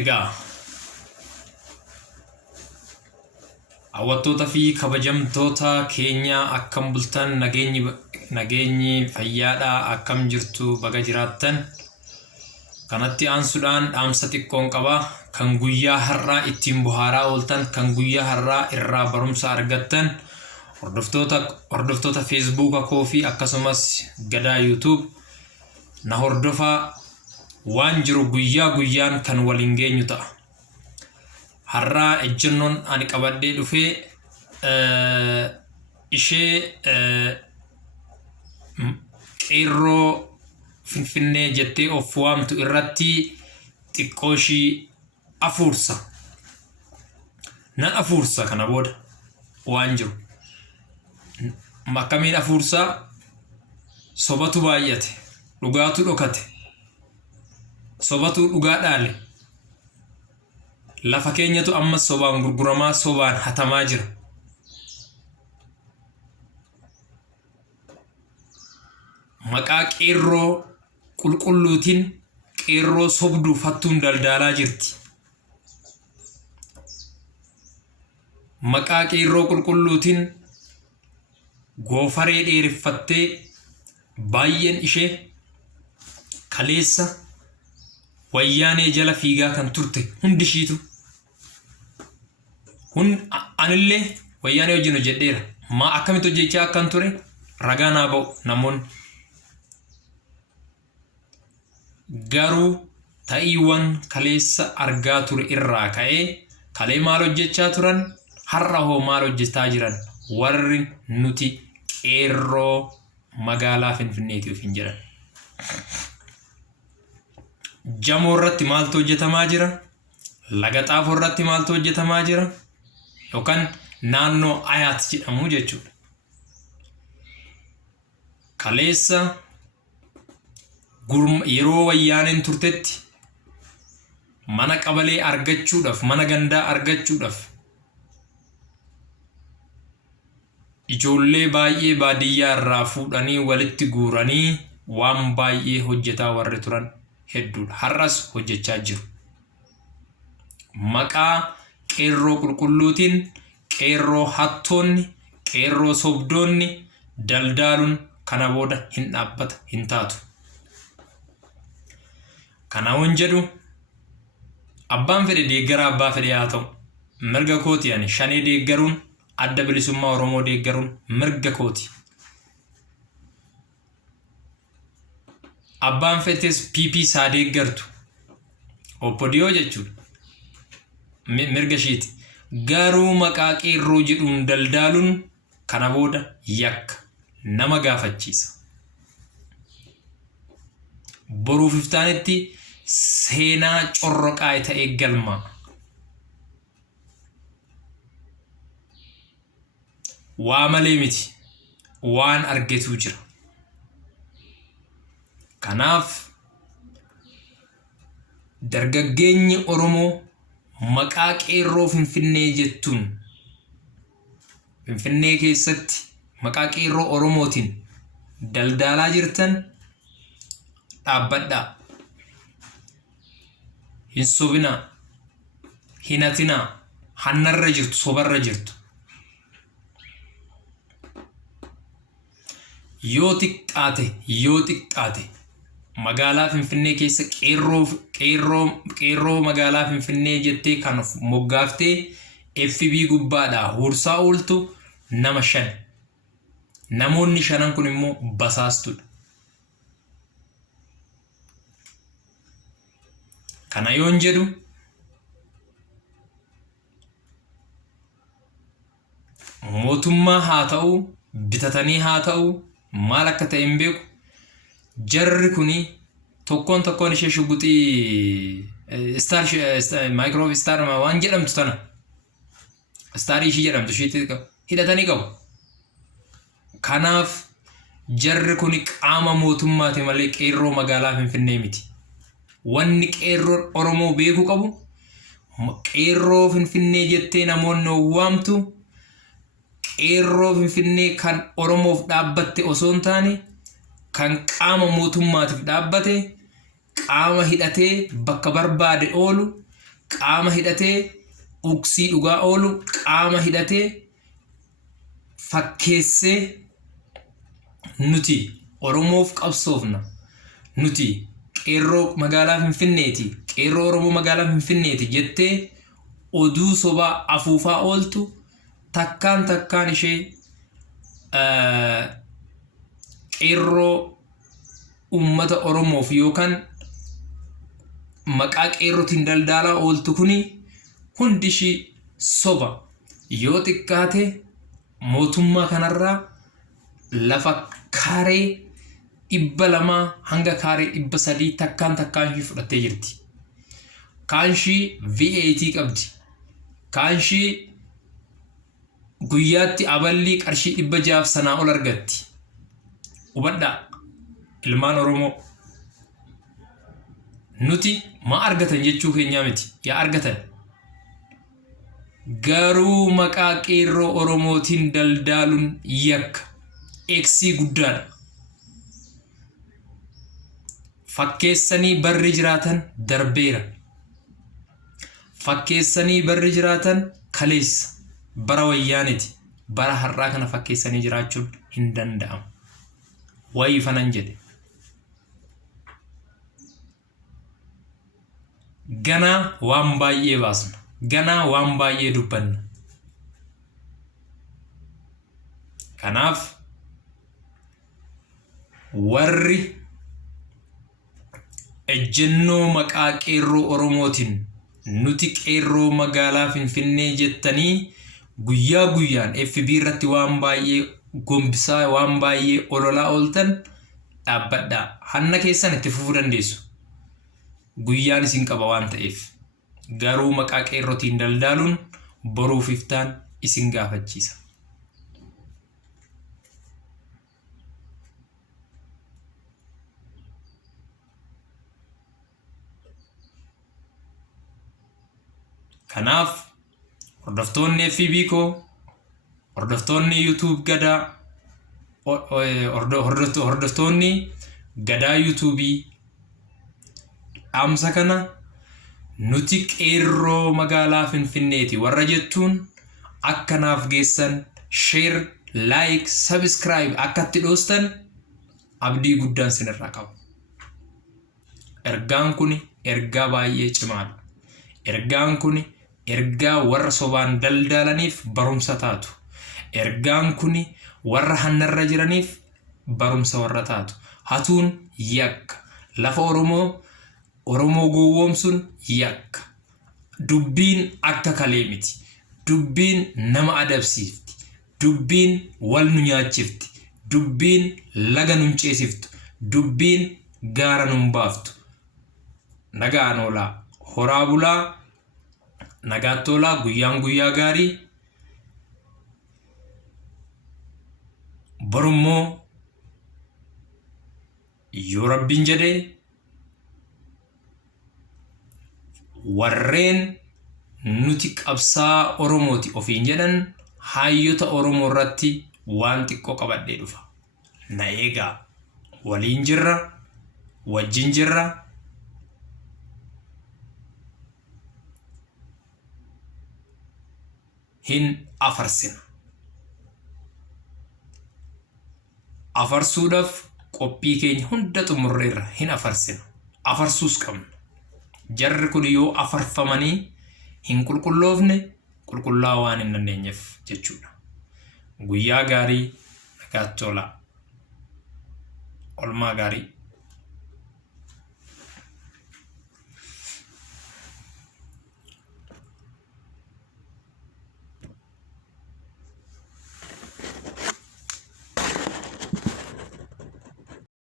Egaa hawwattoota fi kabajamtoota keenya akkam bultan nageenyi fayyaadhaa akkam jirtu baga jiraattan kanatti aansuudhaan dhaamsa xiqqoon qaba kan guyyaa har'aa ittiin buhaaraa ooltan kan guyyaa har'aa irraa barumsa argattan hordoftoota Facebook koo fi akkasumas gadaa YouTube na hordofaa waan jiru guyyaa guyyaan kan waliin geenyu ta'a. Har'aa ejjennoon ani qabadhee dhufee ishee qeerroo Finfinnee jettee of waamtu irratti xiqqooshii afuursa. Nan afuursa kana booda waan jiru. Makkamiin afuursaa sobatu baay'ate, dhugaatu dhokate. Sobatu dhugaa dhaale. Lafa keenyatu amma sobaan gurguramaa sobaan hatamaa jira. Maqaa qeerroo qulqulluutiin qeerroo sobduu fattuun daldaalaa jirti. Maqaa qeerroo qulqulluutiin goofaree dheereffattee baay'een ishee kaleessa wayyaanee jala fiigaa kan turte hundishiitu. Anillee wayyaanee wajjin hojjedheera. Maa akkamitti hojjechaa akkan ture ragaa naa ba'u namoonni. Garuu ta'iiwwan kaleessa argaa ture irraa ka'ee kalee maal hojjechaa turan har'a hoo maal hojjechaa jiran warri nuti qeerroo magaalaa Finfinneetii ofiin jedhan. Jamoo irratti maaltu hojjetamaa jira? Laga Xaafoo irratti maaltu hojjetamaa jira? Yookaan naannoo Ayaat jedhamu jechuudha. Kaleessa yeroo wayyaaneen turtetti mana qabalee argachuudhaaf, mana gandaa argachuudhaaf ijoollee baay'ee baadiyyaa irraa fuudhanii walitti guuranii waan baay'ee hojjetaa warri turan hedduudha. Har'as hojjechaa jiru. Maqaa qeerroo qulqulluutiin qeerroo hattoonni, qeerroo sobdoonni daldaaluun kana booda hin dhaabbata, hin taatu. Kana waan jedhu abbaan fedhe deeggara abbaa fedhe haa ta'u mirga kooti. Ani shanee deeggaruun adda bilisummaa Oromoo deeggaruun mirga kooti. Abbaan fedhes PP isaa deeggartu oppodiyoo jechuudha. Mirga ishiiti. Garuu maqaa qeerroo jedhuun daldaaluun kana booda yakka nama gaafachiisa. Boruuf iftaanitti seenaa corroqaa ta'ee galma. Waa malee miti waan argetu jira. Kanaaf dargaggeenyi Oromoo maqaa qeerroo Finfinnee jettuun Finfinnee keessatti maqaa qeerroo Oromootiin daldaalaa jirtan dhaabbadhaa. Hin sobinaa, hin hatinaa, hannarra jirtu, sobarra jirtu. Yoo xiqqaate magaalaa Finfinnee keessa qeerroo magaalaa Finfinnee jettee kan moggaaftee FB gubbaadhaa hursaa ooltu nama 5. Namoonni 5 kun immoo basaastuudha. Kana yoon jedhu mootummaa haa ta'u bitatanii haa ta'u maal akka ta'e hin beeku. Jarri kuni tokkoon ishee shuguxii micro star waan jedhamtu tana starii ishii jedhamtu ishii hidhatanii qabu. Kanaaf jarri kuni qaama mootummaati malee qeerroo magaalaa Finfinnee miti. Wanni qeerroo Oromoo beeku qabu qeerroo Finfinnee jettee namoonni waamtu qeerroo Finfinnee kan Oromoof dhaabbatte osoo hin taane kan qaama mootummaatiif dhaabbate qaama hidhatee bakka barbaade oolu qaama hidhatee uksii dhugaa oolu qaama hidhatee fakkeessee nuti Oromoof qabsoofna nuti qeerroo magaalaa Finfinneeti qeerroo Oromoo magaalaa Finfinneeti jettee oduu sobaa afuufaa ooltu takkaan ishee qeerroo ummata Oromoof yookaan maqaa qeerrootiin daldalaa ooltu kuni hundi ishii soba yoo xiqqaate mootummaa kanarraa lafa kaaree 200 hanga kaaree 300 takkaan ishii fudhattee jirti. Kaanshii VAT qabdi. Kaanshii guyyaatti aballii qarshii 600 sanaa ol argatti. Hubadhaa ilmaan Oromoo nuti ma argatan jechuu keenyaa miti yaa argatan. Garuu maqaa qeerroo Oromootiin daldaaluun yakka eeksii guddaadha. Fakkeessanii barri jiraatan darbeera. Fakkeessanii barri jiraatan kaleessa bara wayyaaniti. Bara har'aa kana fakkeessanii jiraachuun hin danda'amu. Wayii fanan jedhe. Ganaa waan baay'ee baasna. Ganaa waan baay'ee dubbanna. Kanaaf warri ejjennoo maqaa qeerroo Oromootiin nuti qeerroo magaalaa Finfinnee jettanii guyyaa guyyaan FB irratti waan baay'ee gombisaa waan baay'ee ololaa ooltan dhaabbadhaa. Hanna keessan itti fufuu dandeessu. Guyyaan isin qaba waan ta'eef. Garuu maqaa qeerrootiin daldaaluun boruuf iftaan isin gaafachiisa. Kanaaf hordoftoonni FB koo hordoftoonni YouTube gadaa hordoftoonni gadaa YouTube amsa kana nuti qeerroo magaalaa Finfinneeti warra jettuun akkanaaf geessan share like subscribe akkatti dhoostan abdii guddaan sinirraa qabu. Ergaan kun ergaa baay'ee cimaadha. Ergaan kun ergaa warra sobaan daldalaniif barumsa taatu. Ergaan kun warra hannarra jiraniif barumsa warra taatu. Hatuun yakka. Lafa Oromoo gowwoomsuun yakka. Dubbiin akka kalee miti. Dubbiin nama adabsiifti. Dubbiin wal nu nyaachifti. Dubbiin laga nu ceesiftu. Dubbiin gaara nu baaftu. Nagaan oolaa. Horaa bulaa. Nagaatolaa guyyaan guyyaa gaarii. Borummoo yoo Rabbiin jedhee warreen nuti qabsaa Oromooti ofiin jedhan hayyota Oromoo irratti waan xiqqoo qabadhee dhufa. Na eegaa waliin jirra wajjin jirra. Hin afarsina. Afarsuudhaaf qophii keenya hunda xumurreerra hin afarsina. Afarsuus qabna. Jarri kun yoo afarfamanii hin qulqulloofne qulqullaa'uu waan hin dandeenyeef jechuudha. Guyyaa gaarii nagaatti olaa. Olmaa gaarii.